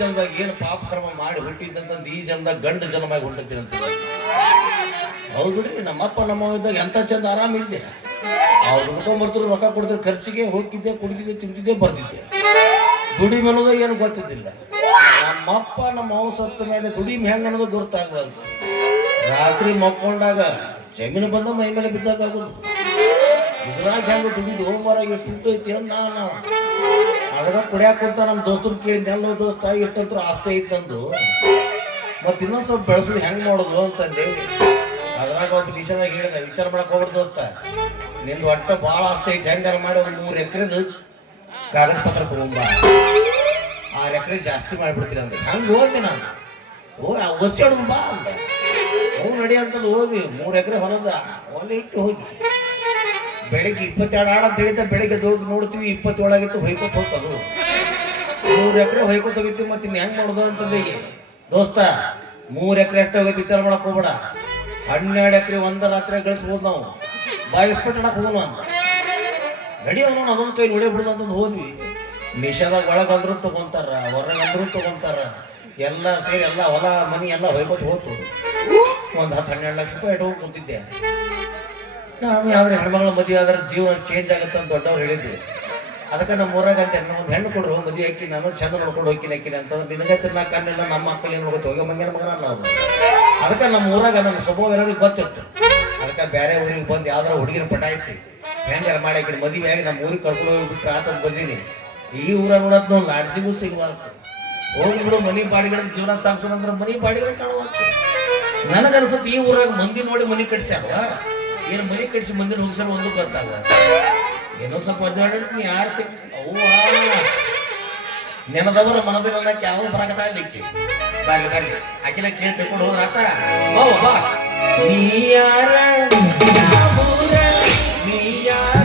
ಜನ್ಮದಾಗ ಏನು ಪಾಪ ಕರ್ಮ ಮಾಡಿ ಹುಟ್ಟಿದ್ದಂತ ಈ ಜನ್ಮದಾಗ ಗಂಡ ಜನ್ಮಾಗಿ ಹುಟ್ಟಿದ್ದೀನಿ ಅಂತ ಹೌದು ಬಿಡ್ರಿ ನಮ್ಮಪ್ಪ ನಮ್ಮ ಇದ್ದಾಗ ಎಂತ ಚಂದ ಆರಾಮ ಇದ್ದೆ. ಅವ್ರು ದುಡ್ಕೊಂಬರ್ತಾರೆ ರೊಕ್ಕ ಕೊಡ್ತಾರೆ ಖರ್ಚಿಗೆ ಹೋಗಿದ್ದೆ ಕುಡಿದಿದ್ದೆ ತಿಂತಿದ್ದೆ ಬರ್ತಿದ್ದೆ ದುಡಿಮೆ ಅನ್ನೋದ ಏನು ಗೊತ್ತಿದ್ದಿಲ್ಲ. ನಮ್ಮಪ್ಪ ನಮ್ಮ ಅವ್ ಸತ್ತ ಮೇಲೆ ದುಡಿಮೆ ಹೆಂಗ ಅನ್ನೋದು ಗುರುತಾಗ್ಬಾರ್ದು. ರಾತ್ರಿ ಮಕ್ಕೊಂಡಾಗ ಜಮೀನು ಬಂದ ಮೈ ಮೇಲೆ ಬಿದ್ದಾಗ ಇದ್ರಾಗ ಹೆಂಗ ದುಡಿದು ಹೋಮರ ಎಷ್ಟು ಉಂಟೈತಿ ಅಂತ ನಾವು. ಅದಾಗ ಕುಡಿಯಾಕ ಕುಂತ ನಮ್ಮ ದೋಸ್ತರು ಕೇಳಿದ್ದೆ ಎಲ್ಲೋ ದೋಸ್ತ ಇಷ್ಟಂತೂ ಆಸ್ತಿ ಐತಂದು ಮತ್ತೆ ಇನ್ನೊಂದ್ ಸ್ವಲ್ಪ ಬೆಳೆಸೋದು ಹೆಂಗ್ ಮಾಡೋದು? ಅಂತಂದೆ. ಅದ್ರಾಗ ಒಬ್ಬ ನಿಶಾದಾಗ ಹೇಳಿದೆ, ವಿಚಾರ ಮಾಡಕ್ ಹೋಗ್ಬಿಡ್ ದೋಸ್ತ. ನಿಂದು ಒಟ್ಟ ಭಾಳ ಆಸ್ತಿ ಐತಿ. ಹೆಂಗಾರ ಮಾಡಿ ಒಂದು ಮೂರು ಎಕರೆದು ಕಾಗದ ಪತ್ರ ತಗೊಂಬ ಆರು ಎಕರೆ ಜಾಸ್ತಿ ಮಾಡ್ಬಿಡ್ತೀನಿ ಅಂದ್ರೆ ಹಂಗೆ ಹೋಗಿ ನಾನು. ಓ ಒಸಿ ಬಾ ಅಂತ ಹೋಗಿ ನಡಿ ಅಂತಂದು ಹೋಗಿ ಮೂರು ಎಕರೆ ಹೊಲದ, ಹೊಲ ಇಟ್ಟು ಹೋಗಿ. ಬೆಳಿಗ್ಗೆ ಇಪ್ಪತ್ತೆರಡು ಆಡ ಅಂತ ಹೇಳಿದ್ದೆ, ಬೆಳಿಗ್ಗೆ ದೊಡ್ಡ ನೋಡ್ತೀವಿ, ಇಪ್ಪತ್ತೇಳಾಗಿತ್ತು, ಹೊಯ್ಕೋತ ಹೋಗ್ತದು. ಮೂರು ಎಕರೆ ಹೊಯ್ಕೋತ ಹೋಗಿತ್ತು ಮತ್ತೆ ಇನ್ನು ಹೆಂಗ್ ಮಾಡೋದು ಅಂತಂದು ದೋಸ್ತ, ಮೂರು ಎಕರೆ ಅಷ್ಟೇ ಹೋಗಿ ವಿಚಾರ ಮಾಡಕ್ ಹೋಗ್ಬೇಡ. ಹನ್ನೆರಡು ಎಕರೆ ಒಂದ ರಾತ್ರಿ ಗಳಿಸ್ಬೋದು ನಾವು. ಬಾಯಿಸ್ಬಿಟ್ಟು ಹೋಗೋಣ ಅಂತ. ನಡಿ ಅವನು ಅದೊಂದು ಕೈ ನೋಡೇ ಬಿಡೋದು ಅಂತಂದು ಹೋದ್ವಿ. ನಿಷೇಧಾಗ ಒಳಗೆ ಅಂದ್ರು ತಗೊಂತಾರ, ಹೊರಗೆ ಅಂದ್ರು ತಗೊಂತಾರ. ಎಲ್ಲ ಸೇರಿ ಎಲ್ಲ ಹೊಲ, ಮನಿ ಎಲ್ಲ ಹೊಯ್ಕೋತ ಹೋತು. ಒಂದು ಹತ್ತು ಹನ್ನೆರಡು ಲಕ್ಷ ರೂಪಾಯಿ ಇಟ್ಕೊಂಡು ಕುಂತಿದ್ದೆ. ನಾವು ಆದ್ರೆ ಹೆಣ್ಮಗಳ ಮದುವೆ ಆದ್ರೆ ಜೀವನ ಚೇಂಜ್ ಆಗುತ್ತೆ ಅಂತ ದೊಡ್ಡವ್ರು ಹೇಳಿದ್ವಿ ಅದಕ್ಕೆ ನಮ್ಮ ಊರಾಗ ಅಂತ ಒಂದು ಹೆಣ್ಣು ಕೊಡ್ರು, ಮದುವೆ ಹಾಕಿ ನಾನು ಚಂದ ನೋಡ್ಕೊಂಡು ಹೋಗಿ ಹಾಕಿನ ಅಂತಂದ್ರೆ ನಿನಗೆ ತಿನ್ನಕ್ಕೆ ಕಣ್ಣೆಲ್ಲ ನಮ್ಮ ಮಕ್ಕಳು ಏನು ಹೋಗುತ್ತೆ ಹೋಗಿ ಮಂಗನ ಮಗನ ನಾವು ಅದಕ್ಕೆ ನಮ್ಮ ಊರಾಗ ನನ್ನ ಸ್ವಭಾವ ಎಲ್ಲರಿಗೂ ಗೊತ್ತಿತ್ತು. ಅದಕ್ಕೆ ಬೇರೆ ಊರಿಗೆ ಬಂದು ಯಾವ್ದಾರ ಹುಡುಗಿನ ಪಟಾಯಿಸಿ, ಹೆಂಗಾರ ಮಾಡಿ ಹಾಕಿ ಮದುವೆ ಆಗಿ ನಮ್ಮ ಊರಿಗೆ ಕರ್ಕೊಂಡು ಹೋಗ್ಬಿಟ್ರೆ ಆತಂದು ಬಂದೀನಿ. ಈ ಊರ ನೋಡತ್ ನಾವು ಲಾಡ್ಜಿಗೂ ಸಿಗುವಾಗ್ತು. ಹೋಗ್ಬಿಡು ಮನಿ ಬಾಡಿಗಳ ಜೀವನ ಸಾಗಿಸೋಣ ಅಂದ್ರೆ ಮನಿ ಬಾಡಿಗಳ ನನಗೆ ನನಗನ್ಸುತ್ತೆ ಈ ಊರಾಗ ಮಂದಿ ನೋಡಿ ಮನಿ ಕಟ್ಸ್ಯಾವ ಏನು ಮನೆ ಕಟ್ಸಿ ಮಂದಿರ ಹೋಗಿಸಲು ಒಂದು ಬರ್ತಾಗ ಏನೋ ಸ್ವಲ್ಪ ಒದ್ದಾಡಿರ್ತೀನಿ ಯಾರು ಸಿಕ್ ಅವ್ವ. ನೆನದವರ ಮನದಿನ ಯಾವ ಬರಾಕತ್ತ ಇಲ್ಲಿಕ್ಕೆ ಬರ್ಲಿ ಬರ್ಲಿ. ಆಕಿನ ಕೇಳಿ ತಿಳ್ಕೊಂಡು ಹೋದ್ರ ಆತ. ಬಾ ಬಾ. ನೀ ಯಾರ? ನೀ ಯಾರ?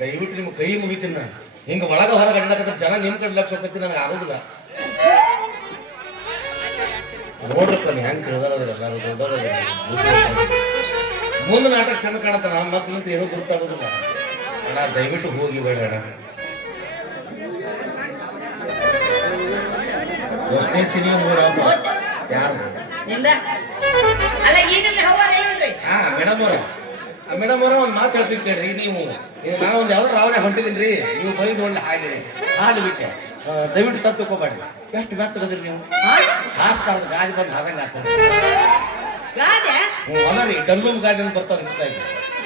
ದಯವಿಟ್ಟು ನಿಮ್ಗೆ ಕೈ ಮುಗಿತೀನಿ ನಾನು. ಹಿಂಗೆ ಒಳಗ ಹೊರಗೆ ಅಡ್ಡಕತ್ತ ಜನ ನಿಮ್ಮ ಕಡೆ ಲಕ್ಷ ಹೋಗ್ತಿ ನನಗೆ ಆಗೋದಿಲ್ಲ. ನೋಡ್ರಪ್ಪ ಹೆಂಗ್ ತಿಳಿದಾರದ್ರಿ ಎಲ್ಲರೂ ದೊಡ್ಡವ್ರದ್ರಿ. ಮುಂದೆ ನಾಟಕ ಚಂದ ಕಾಣತ್ತ ನಮ್ಮ ಮಕ್ಳು ಏನೂ ಗುರುತಾಗೋದಿಲ್ಲ. ಅಣ್ಣ ದಯವಿಟ್ಟು ಹೋಗಿ ಬೇಡ ಅಣ್ಣ. ಸಿನಿಮಾ ನೋಡಪ್ಪ ಯಾರು? ಅಲ್ಲ ಹೇಳ್ರಿ ಹಾ ಮೇಡಮ್ ಅವ್ರ. ಮೇಡಮ್ ಅವರ ಒಂದು ಮಾತು ಹೇಳ್ತೀನಿ ಕೇಳ್ರಿ ನೀವು ನಾನು ಒಂದು ಯಾವ್ದು ರಾವಣೆ ಹೊಂಟಿದ್ದೀನಿ ರೀ ನೀವು ಬೈದು ಒಳ್ಳೆ ಹಾಗೆ ಹಾಲು ಬಿಟ್ಟೆ. ದಯವಿಟ್ಟು ತಪ್ಪು ತಗೋಬೇಡ್ರಿ ಎಷ್ಟು ಮೆತ್ತಗದ್ರಿ ನೀವು? ಹಾಸ್ತಾರ ಗಾಜಿ ಬಂದು ಹಾದಂಗೆ ಹಾಕ್ತಾರೆ ಡಲ್ಲೂಮ್ ಹ್ಞೂ ಅದ ರೀ ಡಲ್ಲುಮ್ ಗಾಜಿ ಅಂತ ಬರ್ತಾರ ಇಷ್ಟಾಗಿ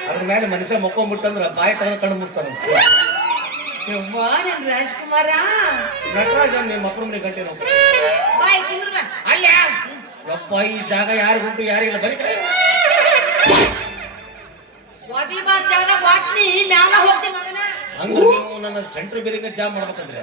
ಅದ್ರ ಮೇಲೆ ಮನುಷ್ಯ ಮಕ್ಕೊಂಡ್ಬಿಟ್ಟಂದ್ರೆ ಬಾಯಿ ತೆಗೆದು ಕಣ್ಣು ಮುಚ್ತಾನೆ. ನಿನ್ ರಾಜ್ಕುಮಾರ. ನಟರಾಜ ನಿಮ್ಮ ಮಕ್ಕಳು ಮನೆ ಗಂಟೆ ನೋವು ಅಲ್ಲ ಯಪ್ಪ ಈ ಜಾಗ ಯಾರಿಗುಂಟು ಯಾರಿಗಿಲ್ಲ ಬರೀ ಕಡೆ ಒದಿ ಬಾರ್ ಜಾಗ ವಾಟ್ನಿ ಮ್ಯಾಲ ಹೋಗ್ತಿ ಮಗನ ಹಂಗ ನೀವು ನನ್ನ ಸೆಂಟ್ರ್ ಬೇರೆ ಜಾಮ್ ಮಾಡ್ಬೇಕಂದ್ರೆ.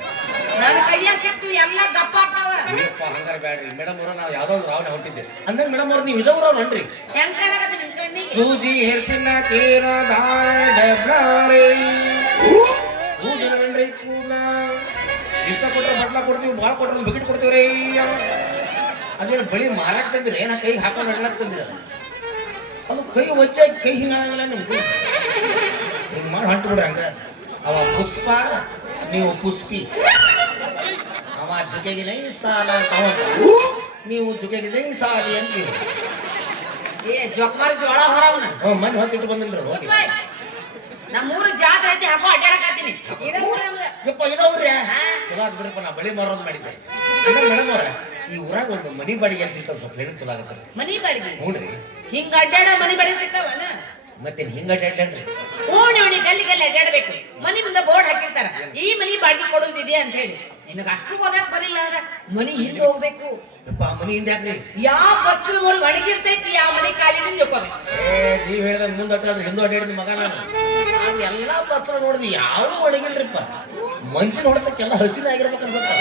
ನನ್ನ ಕೈಯ ಸಿಕ್ತು ಎಲ್ಲ ಗಪ್ಪ ಆಗ್ತಾವ. ಅಯ್ಯಪ್ಪ ಹಂಗಾರ ಬ್ಯಾಡ್ರಿ. ಮೇಡಮ್ ಅವ್ರ ನಾವು ಯಾವ್ದೋ ಒಂದು ಹೊಟ್ಟಿದ್ದೆ. ಅಂದ್ರೆ ಮೇಡಮ್ ಅವ್ರು ನೀವು ಇದವ್ರವ್ರು ಅನ್ರಿ. ಹೆಂಗ್ ಕಾಣಕತ್ತ ನಿನ್ ಕಣ್ಣಿಗೆ ಸೂಜಿ ಹೇರ್ಪಿನ ತೀರ ದಾಡಬ್ಲಾರೆ ಕೂದಲನ್ರಿ ಕೂದಲ ಇಷ್ಟ ಕೊಟ್ರೆ ಬಟ್ಲ ಕೊಡ್ತೀವಿ ಭಾಳ ಕೊಟ್ರೆ ಒಂದು ಕೊಡ್ತೀವ್ರಿ ಕೊಡ್ತೀವಿ ರೀ ಅದೇನು ಬಳಿ ಮಾರಾಟ ತಂದಿರಿ ನಾ ಕೈಗೆ ಹಾಕೊಂಡು ನಡ್ಲಾಕ್ ತಂದಿರ ಅದು ಕೈ ಒಚ್ಚಾಗಿ ಕೈ ಹಿಂಗಾಗಲ್ಲ ನಿಮ್ಗೆ ಹಿಂಗೆ ಮಾಡಿ ಹೊಂಟು ಬಿಡ್ರಿ ಹಂಗ. ಅವ ಪುಷ್ಪ ನೀವು ಪುಷ್ಪಿ. ಅವ ಜುಕೆಗೆ ನೈ ಸಾಲ ಅವ ನೀವು ಜುಕೆಗೆ ನೈ ಸಾಲಿ ಅಂತೀವಿ ಏ ಜೊಕ್ಮಾರಿ ಜೋಳ ಹೊರವನ. ಹ್ಞೂ ಮನೆ ಹೊತ್ತಿಟ್ಟು ಬಂದಿಲ್ರಿ ನಮ್ಮೂರು ಜಾತ್ರೆ ಐತಿ ಹಾಕೋ ಅಡ್ಡಾಡಕತ್ತೀನಿ ಇದ ಊರ ನಮ್ದು. ಯಪ್ಪ ಏನವ್ರಿ ಹಾ? ಚಲೋ ಆತ್ ಬಿಡ್ರಪ್ಪ ನಾ ಬಳಿ ಮಾರೋದು ಮಾಡಿದ್ದೆ. ಮೇಡಮ್ ಅವ್ರ? ಈ ಊರಾಗ ಒಂದು ಮನಿ ಬಾಡಿಗೆ ಸಿಗ್ತಾವ ಸ್ವಲ್ಪ ಹೇಳಿ ಚಲೋ ಆಗತ್ತ ಮನಿ ಬಾಡಿಗೆ? ನೋಡ್ರಿ ಹಿಂಗ ಅಡ್ಡಾಡ ಮನಿ ಬಾಡಿಗೆ ಸಿಗ್ತಾವನ? ಮತ್ತೇನ್ ಹಿಂಗ ಅಡ್ಡಾಡ್ರಿ ಓಣಿ ಓಣಿ ಗಲ್ಲಿ ಗಲ್ಲಿ ಅಡ್ಡಾಡ್ಬೇಕು. ಮನಿ ಮುಂದೆ ಬೋರ್ಡ್ ಹಾಕಿರ್ತಾರ. ಈ ಮನಿ ಬಾಡಿಗೆ ಕೊಡೋದಿದೆ ಅಂತ ಹೇಳಿ. ನಿನಗ ಅಷ್ಟು ಓದಕ್ ಬರಿಲ್ಲ ಅಂದ್ರೆ ಮನಿ ಹಿಂದೆ ಹೋಗ್ಬೇಕು. ಯಪ್ಪ ಮನಿ ಹಿಂದೆ ಯಾವ ಬಚ್ಚಲು ಮೂರು ಒಣಗಿರ್ತೈತಿ ಯಾವ ಮನಿ ಕಾಲಿನಿಂದ ಏ ನೀವ್ ಹೇಳಿದ ಮುಂದೆ ಅಡ್ಡಾಡ್ರಿ ಹಿಂದೆ ಅಡ್ಡಾಡಿದ ಮಗ ನಾನು. ಅದು ಎಲ್ಲಾ ಬಚ್ಚಲ ನೋಡಿದ್ವಿ ಯಾರು ಒಣಗಿಲ್ರಿಪ್ಪ. ಮಂಜಿನ ಹೊಡೆತಕ್ಕೆಲ್ಲ ಹಸಿನ ಆಗಿರ್ಬೇಕು ಅನ್ಸುತ್ತ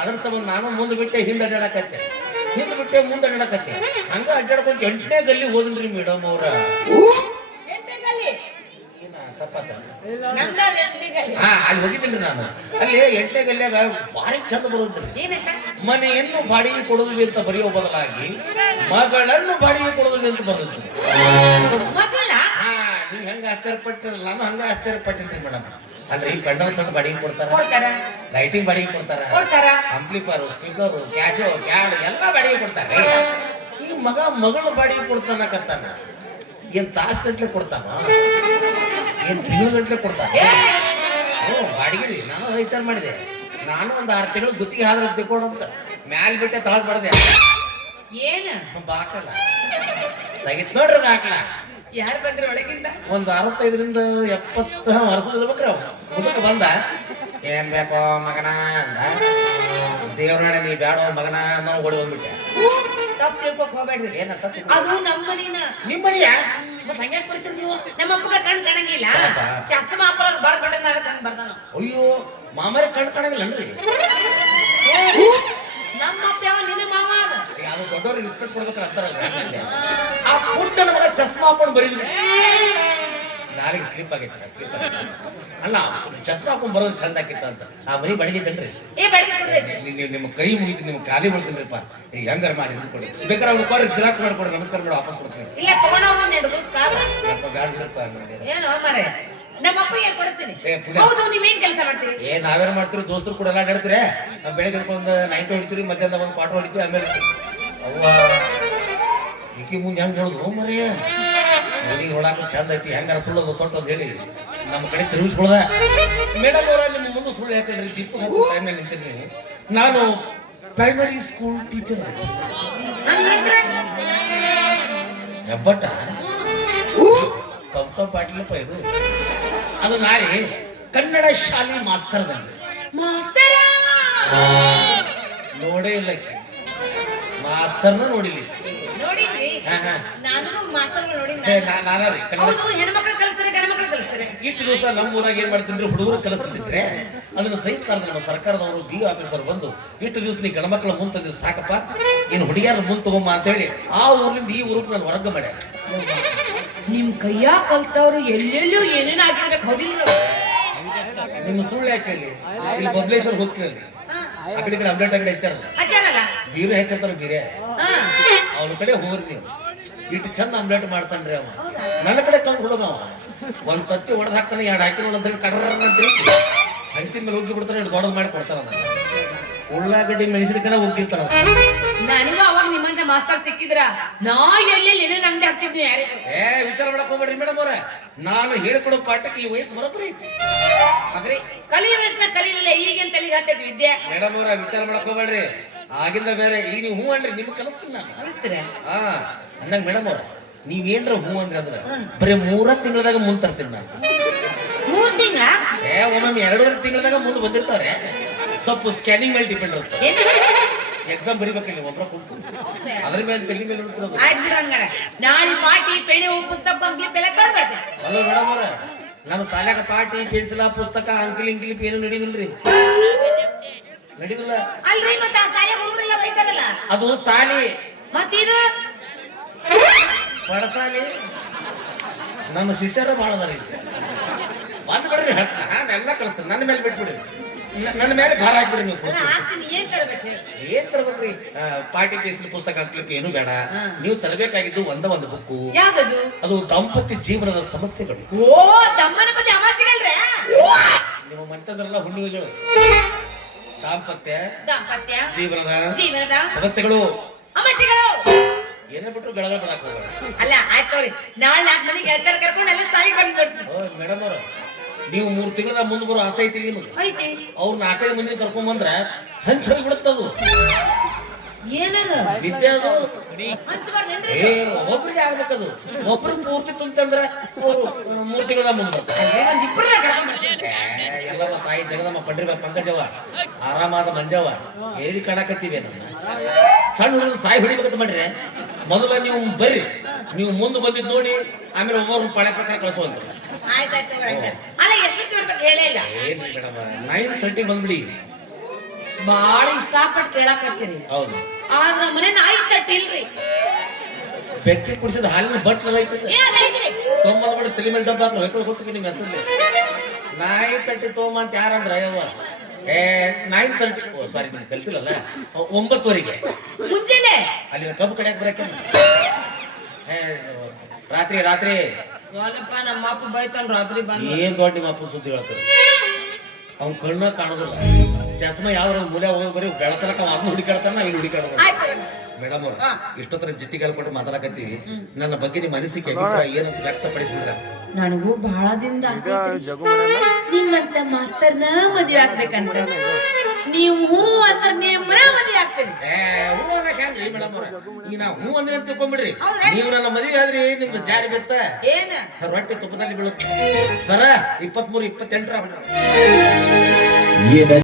ಅದ್ರ ಸಂಬಂಧ ನಾನು ಮುಂದೆ ಬಿಟ್ಟೆ ಹಿಂದೆ ಅಡ್ಡಾಡಕತ್ತೆ ಹಿಂದೆ ಬಿಟ್ಟೆ ಮುಂದೆ ಅಡ್ಡಾಡಕತ್ತೆ ಹಂಗ ಅಡ್ಡಾಡ್ಕೊಂಡು ಎಂಟನೇ ಗಲ್ಲಿ ಹೋದ್ರಿ ಮೇಡಮ್ ಅವ್ರ. ಹಾ ಅಲ್ಲಿ ಹೋಗಿದ್ದೀನಿ ನಾನು. ಅಲ್ಲಿ ಎಂಟನೇ ಗಲ್ಯಾಗ ಭಾರಿ ಚಂದ ಬರುತ್ತೆ ಮನೆಯನ್ನು ಬಾಡಿಗೆ ಕೊಡುವುದು ಅಂತ ಬರೆಯೋ ಬದಲಾಗಿ ಮಗಳನ್ನು ಬಾಡಿಗೆ ಕೊಡುವುದು ಅಂತ ಬರುತ್ತೆ ನೀವು ಹೆಂಗ ಆಶ್ಚರ್ಯಪಟ್ಟಿರಲ್ಲ ನಾನು ಹಂಗ ಆಶ್ಚರ್ಯಪಟ್ಟಿರ್ತೀನಿ ಮೇಡಮ್. ಅಲ್ರಿ ಪೆಂಡಲ್ ಸಣ್ಣ ಬಾಡಿಗೆ ಕೊಡ್ತಾರ. ಲೈಟಿಂಗ್ ಬಾಡಿಗೆ ಕೊಡ್ತಾರ. ಕೊಡ್ತಾರ. ಅಂಪ್ಲಿಫರ್ ಸ್ಪೀಕರ್ ಕ್ಯಾಶೋ ಕ್ಯಾಡ್ ಎಲ್ಲ ಬಾಡಿಗೆ ಕೊಡ್ತಾರೆ. ಈ ಮಗ ಮಗಳು ಬಾಡಿಗೆ ಕೊಡ್ತಾನಕತ್ತಾನ. ಏನ್ ತಾಸು ಗಟ್ಲೆ ಕೊಡ್ತಾನ? ಏನ್ ತಿಂಗಳ ಗಟ್ಲೆ ಓ ಬಾಡಿಗೆ ರೀ ನಾನು ವಿಚಾರ ಮಾಡಿದೆ. ನಾನು ಒಂದು ಆರು ತಿಂಗಳು ಗುತ್ತಿಗೆ ಆದ್ರೆ ತಿಳ್ಕೊಡು ಅಂತ ಮ್ಯಾಲ್ ಬಿಟ್ಟೆ ತಳಗ್ ಬಡದೆ. ಏನ? ಬಾಕಲ್ಲ ತೆಗಿತ್ ನೋಡ್ರಿ ಬಾಕಲ. ಯಾರು ಬಂದ್ರಿ ಒಳಗಿಂದ? ಒಂದು ಅರವತ್ತೈದರಿಂದ ಎಪ್ಪತ್ತು ವರ್ಷದ ಇರ್ಬೇಕ್ರಿ ಅವ. ಮುದುಕ ಬಂದ. ಏನ್ ಬೇಕೋ ಮಗನ ಅಂದ. ದೇವ್ರಾಣೆ ನೀ ಬೇಡ ಮಗನ ನಾವು ಓಡಿ ಬಂದ್ಬಿಟ್ಟೆ. ತಪ್ಪು ತಿಳ್ಕೊಕ್ ಹೋಗ್ಬೇಡ್ರಿ. ಏನಂತ ಅದು ನಮ್ಮ ಮನಿನ ನಿಮ್ಮ ಮನೆಯ ಮತ್ತೆ ಹಂಗ್ಯಾಕ್ ನೀವು ನಮ್ಮ ಅಪ್ಪಗ ಕಣ್ ಕಾಣಂಗಿಲ್ಲ. ಚಸ್ಮಾ ಹಾಕೊಳ್ಳೋದು ಬರ್ದ್ ಬಿಟ್ಟ ಅದಕ್ಕೆ ಹಂಗ್ ಬರ್ತಾನ ಅಯ್ಯೋ ಮಾಮರಿ ಕಣ್ ಕಾಣಂಗಿಲ್ಲನ್ರಿ ನಮ್ಮ ಅಪ್ಪ ಯಾವ ನಿನ್ನ ಮಾವ ಅದ? ಯಾವ್ದು ದೊಡ್ಡವ್ರಿಗೆ ರೆಸ್ಪೆಕ್ಟ್ ಕೊಡ್ಬೇಕಾರೆ ಅಂತಾರಲ್ಲ ಆ ಪುಟ್ಟ ನಮಗ ಚಸ್ಮಾ ಹಾಕೊಂಡು ಬರೀದ್ರಿ ನಾಳೆಗೆ ಸ್ಲಿಪ್ ಆಗಿತ್ತು. ಸ್ಲಿಪ್ ಅಲ್ಲ ಚಸ್ಮಾ ಹಾಕೊಂಡ್ ಬರೋದು ಚಂದ ಆಕಿತ್ತ ಅಂತ. ಆ ಮನಿ ಬಡಗಿದ್ದೇನ್ರಿ ನಿಮ್ಮ ಕೈ ಮುಗಿತು ನಿಮ್ಗೆ ಖಾಲಿ ಬಿಡ್ತೀನಿಪ್ಪ ಈ ಹೆಂಗಾರ ಮಾಡಿ ಕೊಡಿ ಬೇಕಾದ್ರೆ ಅವ್ರು ಕೊಡ್ರಿ ಜಿರಾಕ್ಸ್ ಮಾಡ್ಕೊಡ್ರಿ ನಮಸ್ಕಾರ ಮಾಡಿ ವಾಪಸ್ ಕೊಡ್ತೀನಿ. ಇಲ್ಲ ತಗೊಂಡೋಗ್ ಒಂದ್ ಎರಡು ದಿವಸ ಕಾಲ ಯಪ್ಪ ಬ್ಯಾಡ ಬಿಡಪ್ಪ ಹಂಗಂದ್ರೆ. ಮರೆ. ನಮ್ಮ ಅಪ್ಪಗೆ ಕೊಡಿಸ್ತೀನಿ? ಏ, ಪುಣ್ಯ. ಹೌದು ನೀವೇನ್ ಕೆಲಸ ಮಾಡ್ತೀರಿ? ಏ ನಾವೇನ್ ಮಾಡ್ತೀರಿ ದೋಸ್ತರು ಕೂಡ ಎಲ್ಲ ನಾವು ಬೆಳಗ್ಗೆ ಒಂದು ನೈಂಟಿ ಹೊಡಿತೀರಿ ಮಧ್ಯಾಹ್ನ ಒಂದು ಕ್ವಾರ್ಟರ್ ಹೊಡಿತೀವಿ ಆಮೇಲೆ. ಅವ್ವ. ಈಕಿ ಮುಂದೆ ಹೆಂಗ್ ಹೇಳುದು? ಮರೇ. ಹುಡುಗಿ ನೋಡಾಕ ಚಂದ ಐತಿ ಹೆಂಗಾರ ಸುಳ್ಳೋದು ಸೊಟ್ಟು ಅಂತ ಹೇಳಿ. ನಮ್ಮ ಕಡೆ ತಿರುಗಿಸ್ಕೊಳ್ದ ಮೇಡಮ್ ಅವರ ನಿಮ್ಮ ಮುಂದೆ ಸುಳ್ಳು ಯಾಕಂದ್ರೆ ದೀಪ ಟೈಮ್ ಟೈಮಲ್ಲಿ ನಿಂತೀನಿ ನಾನು ಪ್ರೈಮರಿ ಸ್ಕೂಲ್ ಟೀಚರ್ ಹೆಬ್ಬಟ್ಟ? ಪಾಟೀಲಪ್ಪ ಇದು. ಅದು ನಾರಿ ಕನ್ನಡ ಶಾಲೆ ಮಾಸ್ತರ್ದಾಗ ಮಾಸ್ತರ? ನೋಡೇ ಇಲ್ಲ. ಮಾಸ್ತರ್ನ ಹಾ. ನಾನು ಮಾಸ್ತರ್ಗಳು ನೋಡಿ ಏ, ನಾ- ನಾನಾ ರೀ ಕನ್ನಡ ಹೌದು ಹೆಣ್ಮಕ್ಳು ಕಲಿಸ್ತಾರೆ ಗಂಡ ಕಲಿಸ್ತಾರೆ. ಇಷ್ಟು ದಿವಸ ನಮ್ಮ ಊರಾಗ ಏನ್ ಮಾಡ್ತಿದ್ರು? ಹುಡುಗರು ಕಲಿಸ್ತಿದ್ರೆ ಅದನ್ನ ಸಹಿಸ್ತಾರ ನಮ್ಮ ಸರ್ಕಾರದವರು ಬಿ ಆಫೀಸರ್ ಬಂದು ಇಷ್ಟು ದಿವಸ ನೀ ಗಣಮಕ್ಳ ಮುಂದ್ ತಂದಿದ್ ಸಾಕಪ್ಪ ಏನ್ ಹುಡುಗಿಯರ ಮುಂದ್ ಅಂತ ಹೇಳಿ ಆ ಊರಿನಿಂದ ಈ ಊರಿಗೆ ನಾನು ಹೊರಗೆ ಮಾಡ್ಯಾರ ನಿಮ್ ಕೈಯ ಕಲ್ತವ್ರು ಎಲ್ಲೆಲ್ಲೂ ಏನೇನ್ ಆಗಿರ್ಬೇಕು ಹೌದಿಲ್ಲ ನಿಮ್ಮ ಸುಳ್ಳು ಯಾಕೆ ಹೇಳಿ? ಇಲ್ಲಿ ಬಬ್ಲೇಶ್ವರ್ ಹೋಗ್ತಿರಲ್ಲಿ. ಆ ಕಡೆ ಕಡೆ ಅಪ್ಡೇಟ್ ಅಂಗಡಿ ಹೆಚ್ಚಾರಲ್ಲ ಬೀರು ಹೆಚ್ಚಿರ್ತಾರ ಬೀರೆ? ಹಾ. ಅವನ ಕಡೆ ಹೋಗ್ರಿ ನೀವು. ಇಟ್ಟು ಚಂದ ಆಮ್ಲೆಟ್ ಮಾಡ್ತಾನ್ರಿ ಅವ. ನನ್ನ ಕಡೆ ಕಂಡು ಹುಡುಗ ಅವ ಒಂದ್ ತತ್ತಿ ಹೊಡೆದ್ ಹಾಕ್ತಾನೆ ಎರಡು ಹಾಕಿ ಕಡ್ರ ಅಂತ ಹಂಚಿನ ಮೇಲೆ ಉಗ್ಗಿ ಬಿಡ್ತಾನೆ ಎರಡು ದೊಡ್ಡದ್ ಮಾಡಿ ಕೊಡ್ತಾರ ಉಳ್ಳಾಗಡ್ಡಿ ಮೆಣಸಿನಕಾಯಿ ಉಗ್ಗಿರ್ತಾರ. ನನಗೂ ಅವಾಗ ನಿಮ್ಮಂತ ಮಾಸ್ತರ್ ಸಿಕ್ಕಿದ್ರ ನಾ ಎಲ್ಲೆಲ್ಲಿ ಏನೇನು ಅಂಗಡಿ ಹಾಕ್ತಿದ್ನಿ ಯಾರಿಗೂ ಏ ವಿಚಾರ ಮಾಡಕ್ ಹೋಗ್ಬೇಡ್ರಿ ಮೇಡಮ್ ಅವ್ರೆ. ನಾನು ಹೇಳ್ಕೊಡೋ ಪಾಠಕ್ಕೆ ಈ ವಯಸ್ಸು ಬರೋಬ್ಬರಿ ಐತಿ. ಮಗ್ರಿ ಕಲಿ ವಯಸ್ಸಿನ ಕಲೀಲಿಲ್ಲ ಈಗೇನ್ ತಲೆಗೆ ಹತ್ತೈತಿ ವಿದ್ಯೆ. ಮೇಡಮ್ ಅವ್ರ ವಿಚಾರ ಮಾಡಕ್ ಹೋಗ್ಬೇಡ್ರಿ. ಆಗಿಂದ ಬೇರೆ ಈಗ ನೀವು ಹೂ ಅಂದ್ರೆ ನಿಮ್ಗೆ ಕಲಿಸ್ತೀನಿ ನಾನು. ಕಲಿಸ್ತೀರ? ಹಾ ಅಂದಂಗ ಮೇಡಮ್ ಅವ್ರ ನೀವ್ ಏನ್ರ ಹೂ ಅಂದ್ರಿ ಅಂದ್ರೆ ಬರೀ ಮೂರ ತಿಂಗಳದಾಗ ಮುಂದ್ ತರ್ತೀನಿ ನಾನು. ಮೂರ್ ತಿಂಗಳ? ಏ ಒಮ್ಮೊಮ್ಮೆ ಎರಡೂವರೆ ತಿಂಗಳದಾಗ ಮುಂದೆ ಬಂದಿರ್ತಾವ್ರೆ. ಸ್ವಲ್ಪ ಸ್ಕ್ಯಾನಿಂಗ್ ಮೇಲೆ ಡಿಪೆಂಡ್ ಇರುತ್ತೆ. ಎಕ್ಸಾಮ್ ಬರಿಬೇಕಿಲ್ಲ ಒಬ್ರ ಕುಂತು ಅದ್ರ ಮೇಲೆ ತಲೆ ಮೇಲೆ ಇರ್ತಿರೋದು ಆಯ್ತು ಬಿಡು ಹಂಗಾರ. ನಾಳೆ ಪಾಟಿ ಪೆಣಿ ಹೂ ಪುಸ್ತಕ ಅಂಗ್ಲಿ ಬೆಲೆ ತೊಗೊಂಡ್ ಬರ್ತೇನೆ. ಅಲ್ಲ ಮೇಡಮ್ ಅವ್ರ ನಮ್ಮ ಸಾಲ್ಯಾಗ ಪಾಟಿ ಪೆನ್ಸಿಲ ಪುಸ್ತಕ ಅಂಕಿಲ್ ಇಂಕಿಲಿಪ್ ಏನು ನಡೀದಿಲ್ರಿ ನಡೀದಿಲ್ಲ ಅಲ್ರಿ ಮತ್ತ ಸಾಯ ಹುಡುಗರೆಲ್ಲ ಬೈತಾರಲ್ಲ? ಅದು ಸಾಲಿ. ಮತ್ತಿದು ಬಡಸಾಲಿ ನಮ್ಮ ಶಿಷ್ಯರ ಬಹಳ ಅದಾರ ಬಂದ್ ಬಿಡ್ರಿ ನಾನು ಎಲ್ಲ ಕಳಿಸ್ತೇನೆ. ನನ್ನ ಮೇಲೆ ಬಿಟ್ಬಿಡ್ರಿ ನನ್ನ ಮೇಲೆ ಭಾರ ಹಾಕ್ಬಿಡ್ರಿ ನೀವು ಏನ್ ತರಬೇಕ್ರಿ? ಪಾಟಿ ಪೆನ್ಸಿಲ್ ಪುಸ್ತಕ ಹಾಕ್ಲಿಕ್ಕೆ ಏನು ಬೇಡ. ನೀವು ತರಬೇಕಾಗಿದ್ದು ಒಂದ ಒಂದು ಬುಕ್ಕು. ಅದು ದಂಪತಿ ಜೀವನದ ಸಮಸ್ಯೆಗಳು. ನಿಮ್ಮ ಮಂತದ್ರೆಲ್ಲ ಹುಣ್ಣಿಮೆಗಳು. ದಾಂಪತ್ಯ ದಾಂಪತ್ಯ ಜೀವನದ ಜೀವನದ ಸಮಸ್ಯೆಗಳು. ಸಮಸ್ಯೆಗಳು. ಏನೇ ಬಿಟ್ರು ಗಳಗಳ ಬರಕ್ ಅಲ್ಲ ಆಯ್ತು ತೋರಿ ನಾಳೆ ನಾಲ್ಕು ಮನೆ ಗೆಳತಾರ ಕರ್ಕೊಂಡು ಎಲ್ಲ ಸಾಯಿ ಬಂದ್ಬಿಡ್ತೀನಿ ಮೇಡಮ್ ಅವ್ರ ನೀವು ಮೂರ್ ತಿಂಗಳ ಮುಂದೆ ಬರೋ ಆಸೆ ಐತಿ ನಿಮಗೆ. ಐತಿ. ಅವ್ರ ನಾಲ್ಕೈದು ಮಂದಿ ಕರ್ಕೊಂಡ್ ಬಂದ್ರ ಹಂಚ್ ಹೋಗಿ ಬಿಡುತ್ತದು ಏನದು? ವಿದ್ಯೆ ಅದು. ಹಂಚಬಾರ್ದೇನ್ರಿ ಏ ಒಬ್ಬರಿಗೆ ಆಗ್ಬೇಕದು. ಒಬ್ರು ಪೂರ್ತಿ ತುಂಬ್ತಂದ್ರ ಮೂರ್ತಿಗಳ ಮೂರ್ ತಿಂಗಳ ಮುಂದೆ. ಬರ್ತಾರೆ ಅಲ್ಲೇ ಒಂದ್ ಇಬ್ಬರನ್ನ ಕರ್ಕೊಂಡ್ ಬರ್ತೀನಿ. ತಾಯಿ ಜಗದಮ್ಮ ಪಂಡ್ರಿ ಪಂಕಜವ ಆರಾಮಾದ ಮಂಜವ. ಹೇಳಿ ಕಾಣಕತ್ತೀವಿ ನಮ್ಮ. ಸಣ್ಣ ಹುಡುಗ ಸಾಯಿ ಹೊಡಿಬೇಕಂತ ಮಾಡ್ರಿ ಮೊದಲ ನೀವು ಬರ್ರಿ. ನೀವು ಮುಂದೆ ಬಂದಿದ್ದು ನೋಡಿ ಆಮೇಲೆ ಒಬ್ಬರು ಪಳೆ ಪ್ರಕಾರ ಕಳಿಸುವಂತ ಆಯ್ತಾಯ್ತು ತಗೋರಿ. ಅಲ್ಲ ಎಷ್ಟೊತ್ತು ಇರ್ಬೇಕು ಹೇಳೇ ಇಲ್ಲ ಏನ್ ಮೇಡಮ್ ನೈನ್ ತರ್ಟಿ ಬಂದ್ಬಿಡಿ. ಬಾಳ ಇಷ್ಟಪಟ್ಟು ಕೇಳಾಕತ್ತೀರಿ. ಹೌದು. ಆದ್ರ ಮನೆ ನಾಯಿ ತಟ್ಟಿಲ್ರಿ. ಬೆಕ್ಕಿ ಕುಡಿಸಿದ ಹಾಲಿನ ಬಟ್ಲ ತೊಂಬತ್ತು ತಲೆ ಮೇಲೆ ಡಬ್ಬ ಹಾಕ್ರು ಕೊಟ್ಟಿಗೆ ಗೊತ್ತಿಗೆ ನಿಮ್ಮ ಹೆಸರಲ್ಲಿ. ನಾಯಿ ತಟ್ಟಿ ತೊಗೊಂಬ ಅಂತ ಯಾರಂದ್ರ ಅಯ್ಯವ್ವ. ಏ ನೈನ್ ತರ್ಟಿ ಓ ಸಾರಿ ನೀವು ಕಲ್ತಿಲ್ಲಲ್ಲ? ಒಂಬತ್ತುವರೆಗೆ. ಮುಂಜಾನೆ. ಅಲ್ಲಿ ಕಬ್ಬು ಕಡಿಯಾಕ ಬರಕ್ಕೆ ಏ ರಾತ್ರಿ ರಾತ್ರಿ. ವಾಲಪ್ಪ ನಮ್ಮ ಅಪ್ಪ ಬೈತಾನ ರಾತ್ರಿ ಬಂದು. ಏನ್ ದೊಡ್ಡ ನಿಮ್ಮ ಅಪ್ಪನ ಸುದ್ದಿ ಹೇಳ್ತಾರೆ? ಅವ್ನ ಕಣ್ಣ ಕಾಣೋದಿಲ್ಲ. ಚಸ್ಮಾ ಯಾವ ಮೂಲೆ ಹೋಗಿ ಬರೀ ಬೆಳತನಕ ಅವ್ನ ಹುಡುಕಾಡ್ತಾರ ನಾವ್ ಇಲ್ಲಿ ತಗೋರಿ. ಮೇಡಮ್ ಅವ್ರ. ಇಷ್ಟೊತ್ತರ ಜಿಟ್ಟಿ ಕಾಲ್ಪಟ್ಟು ಮಾತಾಡಕತ್ತೀವಿ ನನ್ನ ಬಗ್ಗೆ ನಿಮ್ಮ ಅನಿಸಿಕೆ ಅಭಿಪ್ರಾಯ ಏನಂತ ವ್ಯಕ್ತಪಡಿಸಿದ್ರ ನನಗೂ ಬಹಳ ದಿನದ ಆಸೆ. ನಿಮ್ಮಂತ ಮಾಸ್ತರ್ನ ಮದುವೆ ಆಗ್ಬೇಕಂತ ನೀವು ಹೂ ಅಂತ ನಿಮ್ಮನ್ನ ಮದುವೆ ಆಗ್ತೇನೆ ಈಗ ನಾ ಹೂ ಅಂದ್ರೆ ಅಂತ ತಿಳ್ಕೊಂಬಿಡ್ರಿ? ನೀವು ನನ್ನ ಮದುವೆ ಆದ್ರಿ ನಿಮ್ ಜಾರಿ ಬೆತ್ತ. ಏನ? ರೊಟ್ಟಿ ತುಪ್ಪದಲ್ಲಿ ಬೀಳುತ್ತೆ. ಸರ ಇಪ್ಪತ್ಮೂರು ಇಪ್ಪತ್ತೆಂಟರ